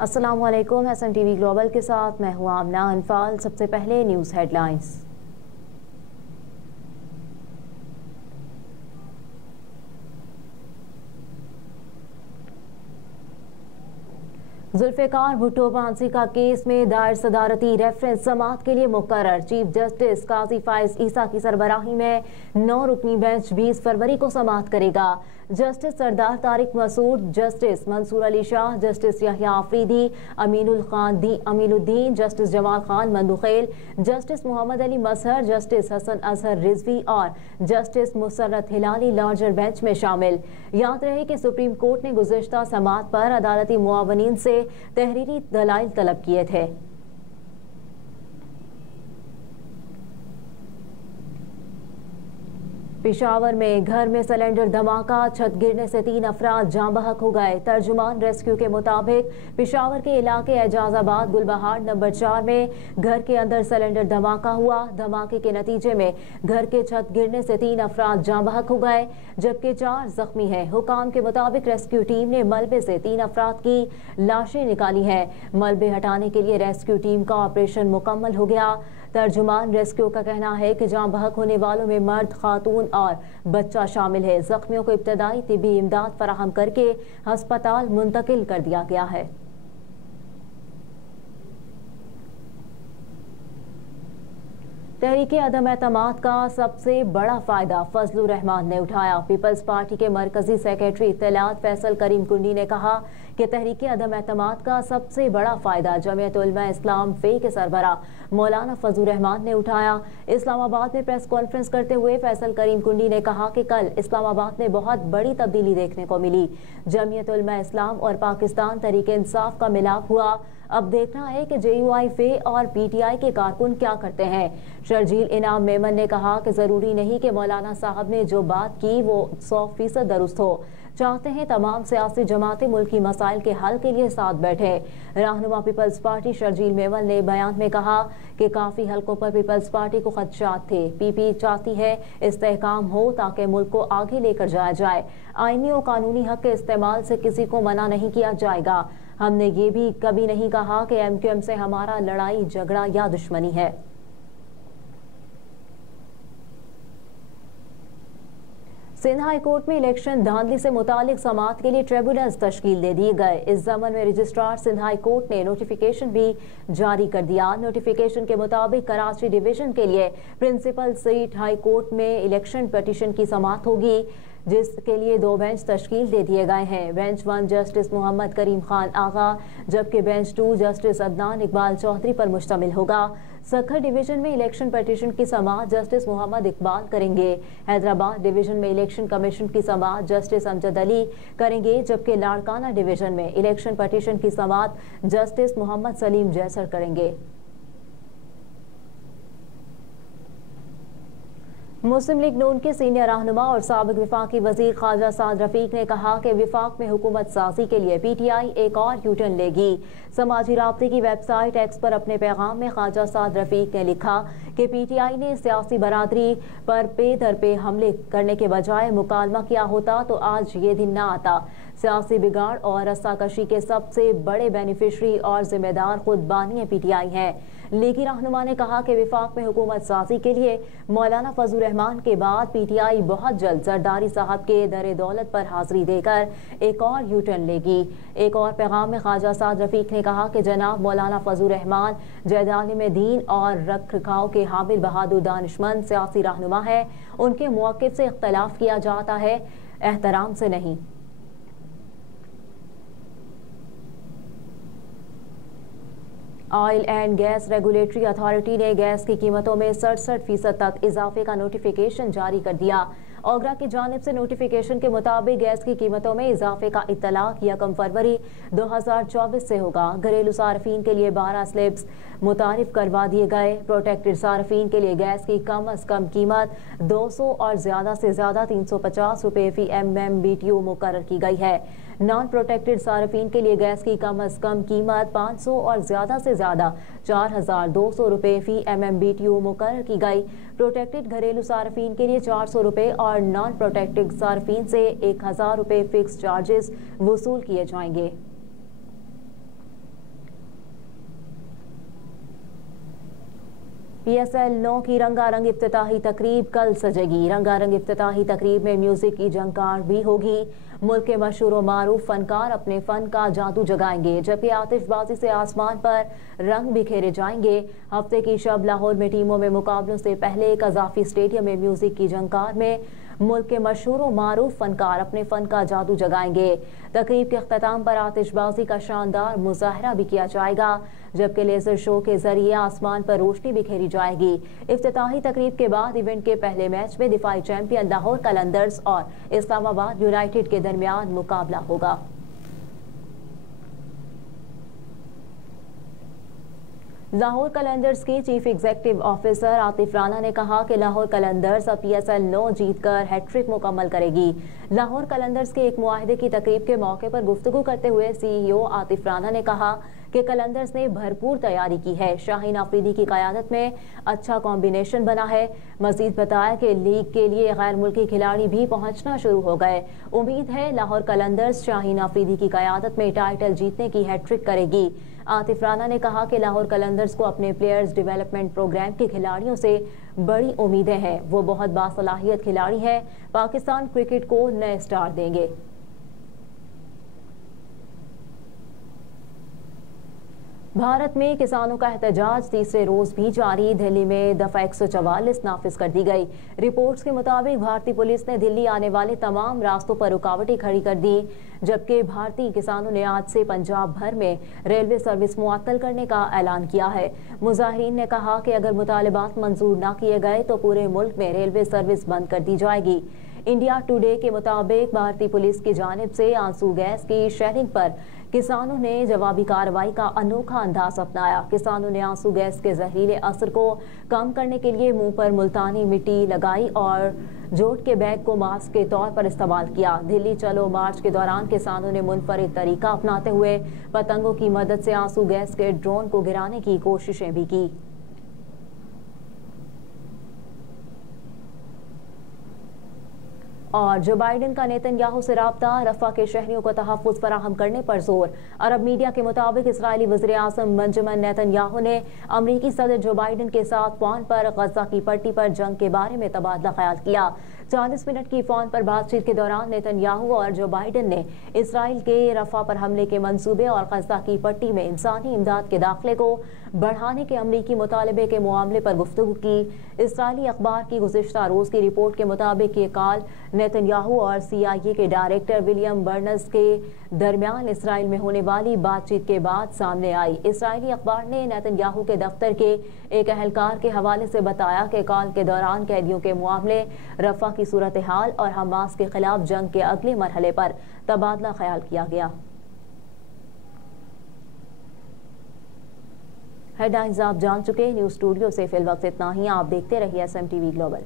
अस्सलाम वालेकुम। SNTV global के साथ मैं हूं आमना अनफाल। सबसे पहले न्यूज़ हेडलाइंस। जुल्फ़िकार भुट्टो फांसी का केस में दायर सदारती रेफरेंस समाअत के लिए मुकर्रर। चीफ जस्टिस काजी फाइज ईसा की सरबराही में 9 रुकनी बेंच 20 फरवरी को समाअत करेगा। Justice Sardar Tariq Masood, justice Mansoor Ali Shah, justice Yahya Afridi, Aminuddin, justice Jamal Khan Mandokhel, justice Muhammad Ali Mazhar, justice Hasan Azhar Rizvi और justice Musarrat Hilali larger bench में शामिल। याद रहे कि सुप्रीम कोर्ट ने गुज़िश्ता समाअत पर अदालती मुआवनीन से तहरीरी दलाइल तलब किए थे। पेशावर में घर में सिलेंडर धमाका, छत गिरने से 3 अफराद जाँ बहक हो गए। तर्जुमान रेस्क्यू के मुताबिक पेशावर के इलाके एजाजाबाद गुलबहार नंबर 4 में घर के अंदर सिलेंडर धमाका हुआ। धमाके के नतीजे में घर के छत गिरने से 3 अफराद जाँ बहक हो गए, जबकि 4 जख्मी हैं। हुकाम के मुताबिक रेस्क्यू टीम ने मलबे से 3 अफराद की लाशें निकाली हैं। मलबे हटाने के लिए रेस्क्यू टीम का ऑपरेशन मुकम्मल हो गया। तर्जुमान रेस्क्यू का कहना है कि जाँ बहक होने वालों में मर्द, खातून और बच्चा शामिल है। जख्मियों को इब्तदाई तिब्बी इमदाद फराहम करके अस्पताल मुंतकिल कर दिया गया है। तहरीके अदम एतमाद का सबसे बड़ा फायदा फजलुर रहमान ने उठाया। पीपल्स पार्टी के मरकजी सेक्रेटरी इत्तलात फैसल करीम कुंडी ने कहा कि तहरीके अदम एतमाद का सबसे बड़ा फायदा जमीयत उलमा इस्लाम फे के सरबरा मौलाना फजलुर रहमान ने उठाया। इस्लामाबाद में प्रेस कॉन्फ्रेंस करते हुए फैसल करीम कुंडी ने कहा कि कल इस्लामाबाद में बहुत बड़ी तब्दीली देखने को मिली। जमीयत उलमा इस्लाम और पाकिस्तान तहरीके इंसाफ का मिलाप हुआ। अब देखना है कि JUI फे और PTI के कारकुन क्या करते हैं। शर्जील इनाम मेमन ने कहा कि जरूरी नहीं कि मौलाना साहब ने जो बात की वो 100% दुरुस्त हो। चाहते हैं तमाम सियासी जमातें मुल्की मसाइल के हल के लिए साथ बैठे। रहनुमा पीपल्स पार्टी शर्जील मेमन ने बयान में कहा कि काफी हलकों पर पीपल्स पार्टी को खदशात थे। PP चाहती है इस्तेहकाम हो ताकि मुल्क को आगे लेकर जाया जाए। आईनी और कानूनी हक के इस्तेमाल से किसी को मना नहीं किया जाएगा। हमने ये भी कभी नहीं कहा कि MQM से हमारा लड़ाई झगड़ा या दुश्मनी है। सिंध हाई कोर्ट में इलेक्शन धांधली से मुतालिक समाअत के लिए ट्रिब्यूनल्स तश्कील दे दिए गए। इस जमन में रजिस्ट्रार सिंध हाई कोर्ट ने नोटिफिकेशन भी जारी कर दिया। नोटिफिकेशन के मुताबिक कराची डिवीजन के लिए प्रिंसिपल सीट हाई कोर्ट में इलेक्शन पटिशन की समाअत होगी, जिसके लिए 2 बेंच तश्कील दे दिए गए हैं। बेंच 1 जस्टिस मोहम्मद करीम खान आगा, जबकि बेंच 2 जस्टिस अदनान इकबाल चौधरी पर मुश्तमिल होगा। सखर डिवीजन में इलेक्शन पटिशन की समाअत जस्टिस मोहम्मद इकबाल करेंगे। हैदराबाद डिवीजन में इलेक्शन कमीशन की समाअत जस्टिस अमजद अली करेंगे, जबकि लाड़काना डिवीजन में इलेक्शन पटिशन की समाअत जस्टिस मोहम्मद सलीम जैसर करेंगे। मुस्लिम लीग नून के सीनियर रहनुमा और साबिक विफाकी वजीर ख्वाजा साद रफीक ने कहा कि विफाक में हुकूमत साजी के लिए PTI एक और यूटर्न लेगी। समाजी राब्ते की वेबसाइट एक्स पर अपने पैगाम में ख्वाजा साद रफीक ने लिखा कि PTI ने सियासी बरादरी पर पे दर पे हमले करने के बजाय मुकालमा किया होता तो आज ये दिन न आता। सियासी बिगाड़ और रस्साकशी के सबसे बड़े बेनिफिशरी और जिम्मेदार खुद बानी PTI हैं। लीगी रहनुमा ने कहा कि विफाक में हुकूमत साजी के लिए मौलाना फजलुर रहमान के बाद PTI बहुत जल्द जरदारी साहब के दर दौलत पर हाजिरी देकर एक और यूटर्न लेगी। एक और पैगाम में ख्वाजा साद रफीक ने कहा कि जनाब मौलाना फजलुर रहमान जैदालिम दीन और रख रखाव के हामिल बहादुर दानिशमंद सियासी रहनुमा है। उनके मौक़िफ़ से इख्तलाफ किया जाता है, एहतराम से नहीं। Oil and gas regulatory authority ने गैस की कीमतों में 67% तक इजाफे का नोटिफिकेशन जारी कर दिया। ओगरा की जानिब से नोटिफिकेशन के मुताबिक गैस की कीमतों में इजाफे का इत्तलाक 1 फरवरी 2024 से होगा। घरेलू सार्फिन के लिए 12 स्लैब्स मुतारिफ करवा दिए गए। प्रोटेक्टेड सार्फिन के लिए गैस की कम अज कम कीमत 200 और ज्यादा से ज्यादा 350 रुपये फी MMBTU मुकर्रर की गई है। नॉन प्रोटेक्टेड सार्फिन के लिए गैस की कम अज कम कीमत 500 और ज्यादा से ज्यादा 4200 रुपये फी MMBTU मुकर्रर की गई। प्रोटेक्टेड घरेलू सार्फिन के लिए 400 रुपये और नॉन प्रोटेक्टेड सार्फिन से 1000 रुपये फिक्स चार्जेस वसूल किए जाएंगे। PSL 9 की रंगारंग इफ्तिताही तकरीब कल सजेगी। रंगारंग इफ्तिताही तकरीब में म्यूजिक की झंकार भी होगी। मुल्क के मशहूर और मारूफ फनकार अपने फन का जादू जगाएंगे, जबकि आतिशबाजी से आसमान पर रंग बिखेरे जाएंगे। हफ्ते की शब लाहौर में टीमों में मुकाबलों से पहले कजाफी स्टेडियम में म्यूजिक की झंकार में मुल्क के मशहूर और मारूफ फनकार अपने फन का जादू जगाएंगे। तकरीब के अख्ताम पर आतिशबाजी का शानदार मुजाहरा भी किया जाएगा, जबकि लेजर शो के जरिए आसमान पर रोशनी बिखेरी जाएगी। इफ्तिताही तकरीब के बाद इवेंट के पहले मैच में दिफाई चैंपियन लाहौर कलंदर्स और इस्लामाबाद यूनाइटेड के दरमियान मुकाबला होगा। लाहौर कलंदर्स की chief executive officer Atif Rana ने कहा कि लाहौर कलंदर्स अब PSL 9 जीतकर हैट्रिक मुकम्मल करेगी। लाहौर कलंदर्स के एक मुआहदे की तकरीब के मौके पर गुफ्तगू करते हुए CEO आतिफ राना ने कहा कि कलंदर्स ने भरपूर तैयारी की है। शाहीन आफरीदी की क़यादत में अच्छा कॉम्बिनेशन बना है। मजीद बताया कि लीग के लिए गैर मुल्की खिलाड़ी भी पहुंचना शुरू हो गए। उम्मीद है लाहौर कलंदर्स शाहीन आफरीदी की क़यादत में टाइटल जीतने की हैट्रिक करेगी। आतिफ राना ने कहा कि लाहौर कलंदर्स को अपने प्लेयर्स डेवलपमेंट प्रोग्राम के खिलाड़ियों से बड़ी उम्मीदें हैं। वो बहुत बासलाहियत खिलाड़ी है, पाकिस्तान क्रिकेट को नए स्टार देंगे। भारत में किसानों का एहतजाज तीसरे रोज भी जारी। दिल्ली में दफा 144 नाफिज कर दी गई। रिपोर्ट्स के मुताबिक भारतीय पुलिस ने दिल्ली आने वाले तमाम रास्तों पर रुकावटें खड़ी कर दी, जबकि भारतीय किसानों ने आज से पंजाब भर में रेलवे सर्विस मुअत्तल करने का ऐलान किया है। मुजाहिरीन ने कहा कि अगर मुतालबात मंजूर न किए गए तो पूरे मुल्क में रेलवे सर्विस बंद कर दी जाएगी। इंडिया टुडे के मुताबिक भारतीय पुलिस की जानिब से आंसू गैस की शेलिंग पर किसानों ने जवाबी कार्रवाई का अनोखा अंदाज अपनाया। किसानों ने आंसू गैस के जहरीले असर को कम करने के लिए मुंह पर मुल्तानी मिट्टी लगाई और जोट के बैग को मास्क के तौर पर इस्तेमाल किया। दिल्ली चलो मार्च के दौरान किसानों ने मुनफरिद तरीका अपनाते हुए पतंगों की मदद से आंसू गैस के ड्रोन को गिराने की कोशिशें भी की। और जो बाइडेन का नेतन्याहू से राब्ता, रफा के शहरियों को तहफ़्फ़ुज़ फराहम करने पर जोर। अरब मीडिया के मुताबिक इसराइली वज़ीर आज़म बेंजामिन नेतन्याहू ने अमरीकी सदर जो बाइडेन के साथ फ़ोन पर गज़ा की पट्टी पर जंग के बारे में तबादला ख्याल किया। 40 मिनट की फ़ोन पर बातचीत के दौरान नेतन्याहू और जो बाइडेन ने इसराइल के रफा पर हमले के मंसूबे और गज़ा की पट्टी में इंसानी इमदाद के दाखिले को बढ़ाने के अमरीकी मुतालबे के मामले पर गुफ्तगू की। इसराइली अखबार की गुज़िश्ता रोज़ की रिपोर्ट के मुताबिक ये कॉल नेतन्याहू और CIA के डायरेक्टर विलियम बर्नस के दरमियान इसराइल में होने वाली बातचीत के बाद सामने आई। इसराइली अखबार ने नेतन्याहू के दफ्तर के एक एहलकार के हवाले से बताया कि कॉल के दौरान कैदियों के मामले, रफा की सूरत हाल और हमास के खिलाफ जंग के अगले मरहले पर तबादला ख्याल किया गया। हेडलाइंस आप जान चुके। न्यूज़ स्टूडियो से फिल वक्त इतना ही। आप देखते रहिए SMTV ग्लोबल।